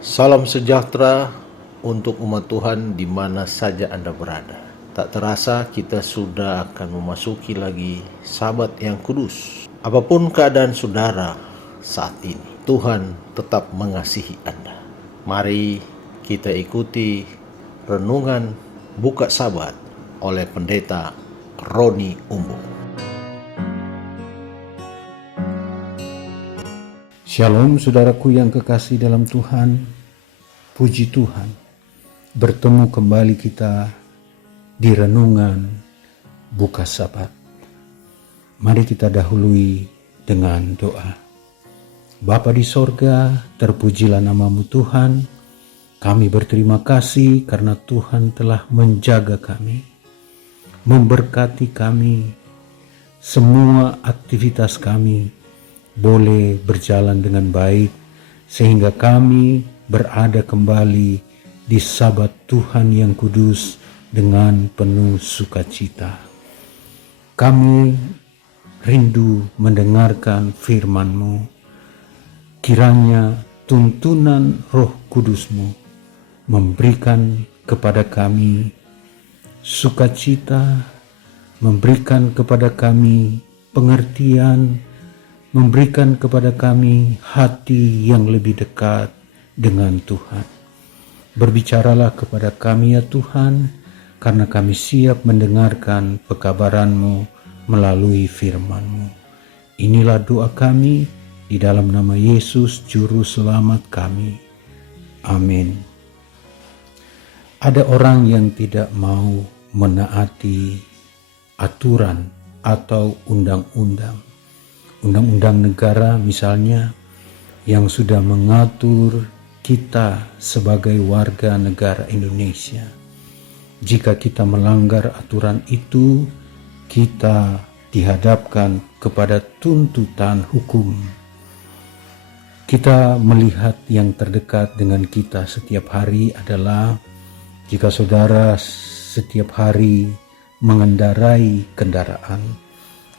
Salam sejahtera untuk umat Tuhan di mana saja Anda berada. Tak terasa kita sudah akan memasuki lagi Sabat yang kudus. Apapun keadaan saudara saat ini, Tuhan tetap mengasihi Anda. Mari kita ikuti renungan buka Sabat oleh Pendeta Roni Umbu. Shalom saudaraku yang kekasih dalam Tuhan, puji Tuhan, bertemu kembali kita di renungan buka Sabat. Mari kita dahului dengan doa. Bapa di sorga, terpujilah namamu Tuhan. Kami berterima kasih karena Tuhan telah menjaga kami, memberkati kami, semua aktivitas kami boleh berjalan dengan baik sehingga kami berada kembali di Sabat Tuhan yang kudus dengan penuh sukacita. Kami rindu mendengarkan firman-Mu. Kiranya tuntunan Roh Kudus-Mu memberikan kepada kami sukacita, memberikan kepada kami pengertian, memberikan kepada kami hati yang lebih dekat dengan Tuhan. Berbicaralah kepada kami ya Tuhan, karena kami siap mendengarkan pekabaran-Mu melalui firman-Mu. Inilah doa kami di dalam nama Yesus Juru Selamat kami. Amin. Ada orang yang tidak mau menaati aturan atau undang-undang negara misalnya yang sudah mengatur kita sebagai warga negara Indonesia. Jika kita melanggar aturan itu, kita dihadapkan kepada tuntutan hukum. Kita melihat yang terdekat dengan kita setiap hari adalah jika saudara setiap hari mengendarai kendaraan,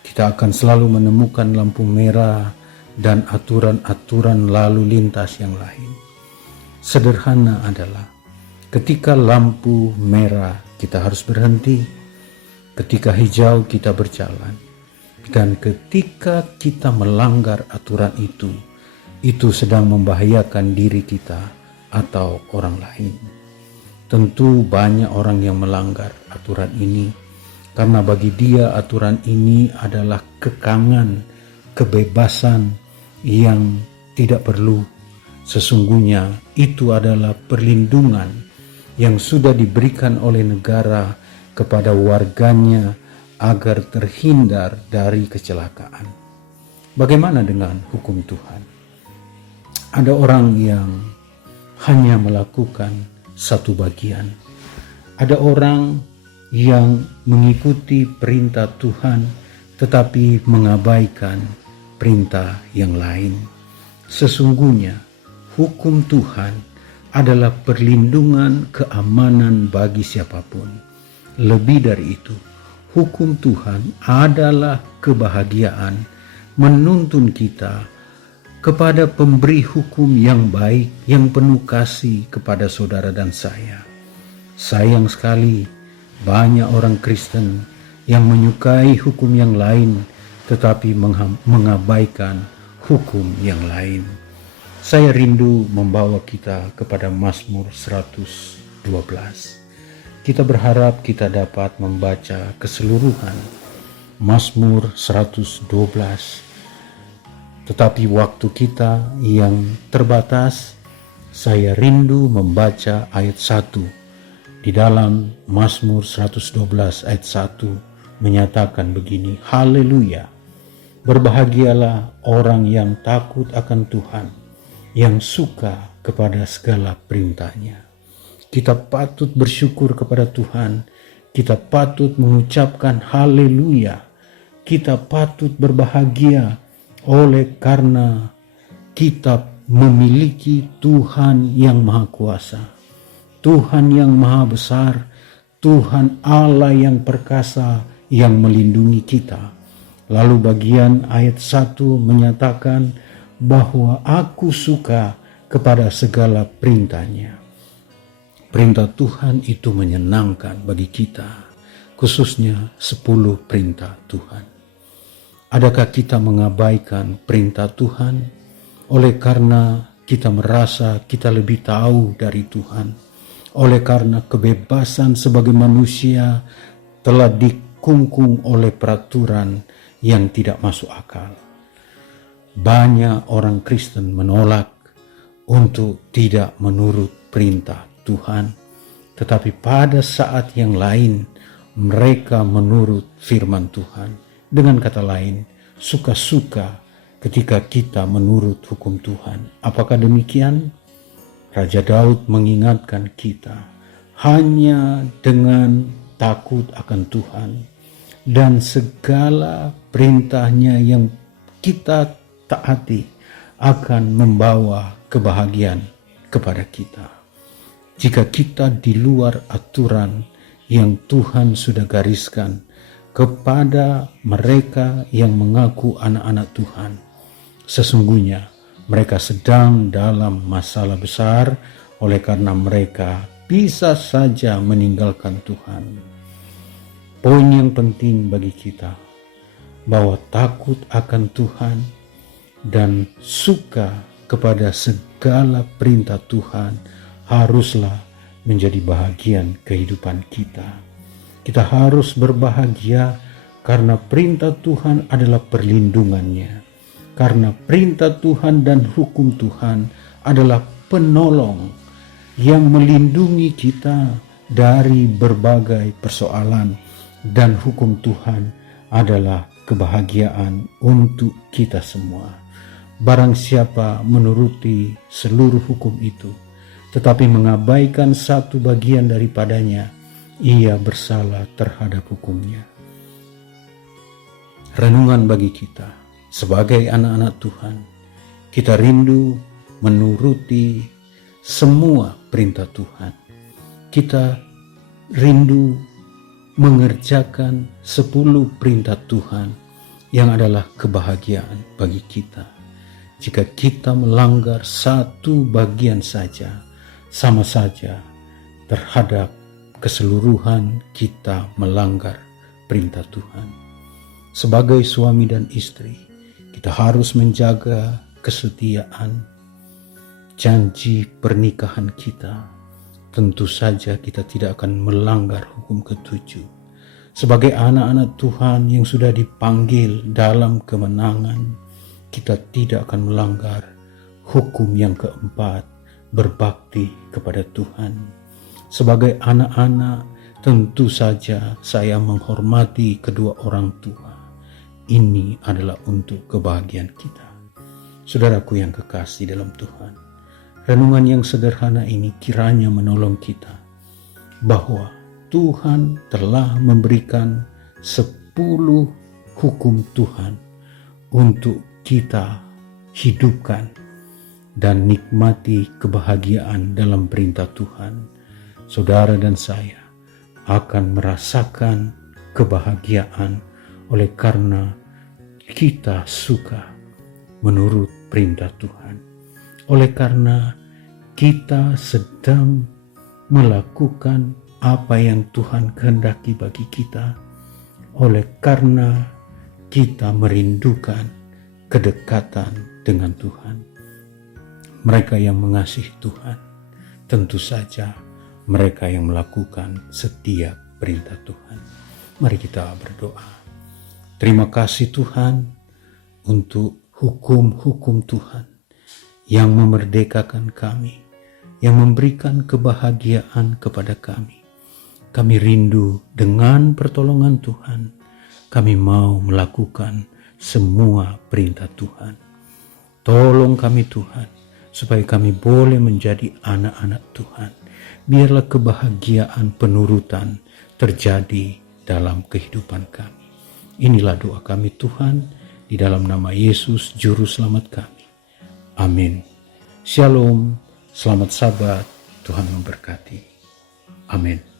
kita akan selalu menemukan lampu merah dan aturan-aturan lalu lintas yang lain. Sederhana adalah ketika lampu merah kita harus berhenti, ketika hijau kita berjalan, dan ketika kita melanggar aturan itu sedang membahayakan diri kita atau orang lain. Tentu banyak orang yang melanggar aturan ini, karena bagi dia aturan ini adalah kekangan, kebebasan yang tidak perlu. Sesungguhnya itu adalah perlindungan yang sudah diberikan oleh negara kepada warganya agar terhindar dari kecelakaan. Bagaimana dengan hukum Tuhan? Ada orang yang hanya melakukan satu bagian. Ada orang yang mengikuti perintah Tuhan tetapi mengabaikan perintah yang lain. Sesungguhnya hukum Tuhan adalah perlindungan keamanan bagi siapapun. Lebih dari itu, hukum Tuhan adalah kebahagiaan menuntun kita kepada pemberi hukum yang baik, yang penuh kasih kepada saudara dan saya. Sayang sekali, banyak orang Kristen yang menyukai hukum yang lain tetapi mengabaikan hukum yang lain. Saya rindu membawa kita kepada Mazmur 112. Kita berharap kita dapat membaca keseluruhan Mazmur 112. Tetapi waktu kita yang terbatas, saya rindu membaca ayat 1. Di dalam Mazmur 112 ayat 1 menyatakan begini, Haleluya, berbahagialah orang yang takut akan Tuhan, yang suka kepada segala perintahnya. Kita patut bersyukur kepada Tuhan, kita patut mengucapkan haleluya, kita patut berbahagia oleh karena kita memiliki Tuhan yang Maha Kuasa, Tuhan yang Maha Besar, Tuhan Allah yang perkasa yang melindungi kita. Lalu bagian ayat 1 menyatakan bahwa aku suka kepada segala perintahnya. Perintah Tuhan itu menyenangkan bagi kita, khususnya 10 perintah Tuhan. Adakah kita mengabaikan perintah Tuhan oleh karena kita merasa kita lebih tahu dari Tuhan, oleh karena kebebasan sebagai manusia telah dikungkung oleh peraturan yang tidak masuk akal? Banyak orang Kristen menolak untuk tidak menurut perintah Tuhan, tetapi pada saat yang lain mereka menurut firman Tuhan. Dengan kata lain, suka-suka ketika kita menurut hukum Tuhan. Apakah demikian? Raja Daud mengingatkan kita, hanya dengan takut akan Tuhan dan segala perintahnya yang kita taati akan membawa kebahagiaan kepada kita. Jika kita di luar aturan yang Tuhan sudah gariskan kepada mereka yang mengaku anak-anak Tuhan, sesungguhnya mereka sedang dalam masalah besar oleh karena mereka bisa saja meninggalkan Tuhan. Poin yang penting bagi kita bahwa takut akan Tuhan dan suka kepada segala perintah Tuhan haruslah menjadi bahagian kehidupan kita. Kita harus berbahagia karena perintah Tuhan adalah perlindungannya. Karena perintah Tuhan dan hukum Tuhan adalah penolong yang melindungi kita dari berbagai persoalan, dan hukum Tuhan adalah kebahagiaan untuk kita semua. Barang siapa menuruti seluruh hukum itu, tetapi mengabaikan satu bagian daripadanya, ia bersalah terhadap hukumnya. Renungan bagi kita sebagai anak-anak Tuhan, kita rindu menuruti semua perintah Tuhan. Kita rindu mengerjakan 10 perintah Tuhan yang adalah kebahagiaan bagi kita. Jika kita melanggar satu bagian saja, sama saja terhadap keseluruhan kita melanggar perintah Tuhan. Sebagai suami dan istri, kita harus menjaga kesetiaan janji pernikahan kita. Tentu saja kita tidak akan melanggar hukum ke-7. Sebagai anak-anak Tuhan yang sudah dipanggil dalam kemenangan, kita tidak akan melanggar hukum yang ke-4, berbakti kepada Tuhan. Sebagai anak-anak, tentu saja saya menghormati kedua orang tua. Ini adalah untuk kebahagiaan kita. Saudaraku yang kekasih dalam Tuhan, renungan yang sederhana ini kiranya menolong kita bahwa Tuhan telah memberikan 10 hukum Tuhan untuk kita hidupkan dan nikmati kebahagiaan dalam perintah Tuhan. Saudara dan saya akan merasakan kebahagiaan oleh karena kita suka menurut perintah Tuhan. Oleh karena kita sedang melakukan apa yang Tuhan kehendaki bagi kita. Oleh karena kita merindukan kedekatan dengan Tuhan. Mereka yang mengasihi Tuhan, tentu saja mereka yang melakukan setiap perintah Tuhan. Mari kita berdoa. Terima kasih Tuhan untuk hukum-hukum Tuhan yang memerdekakan kami, yang memberikan kebahagiaan kepada kami. Kami rindu dengan pertolongan Tuhan, kami mau melakukan semua perintah Tuhan. Tolong kami Tuhan, supaya kami boleh menjadi anak-anak Tuhan. Biarlah kebahagiaan penurutan terjadi dalam kehidupan kami. Inilah doa kami Tuhan, di dalam nama Yesus Juru Selamat kami. Amin. Shalom, selamat Sabat, Tuhan memberkati. Amin.